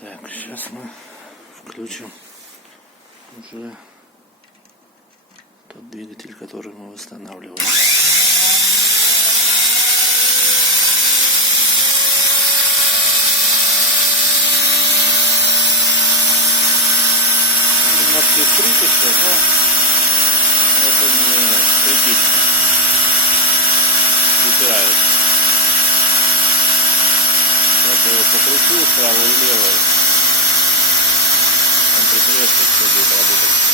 Так, сейчас мы включим уже тот двигатель, который мы восстанавливали. Немножко искрит еще, но это не критично. Припирает. Сейчас я его покручу вправо и лево. Он припрется, все будет работать.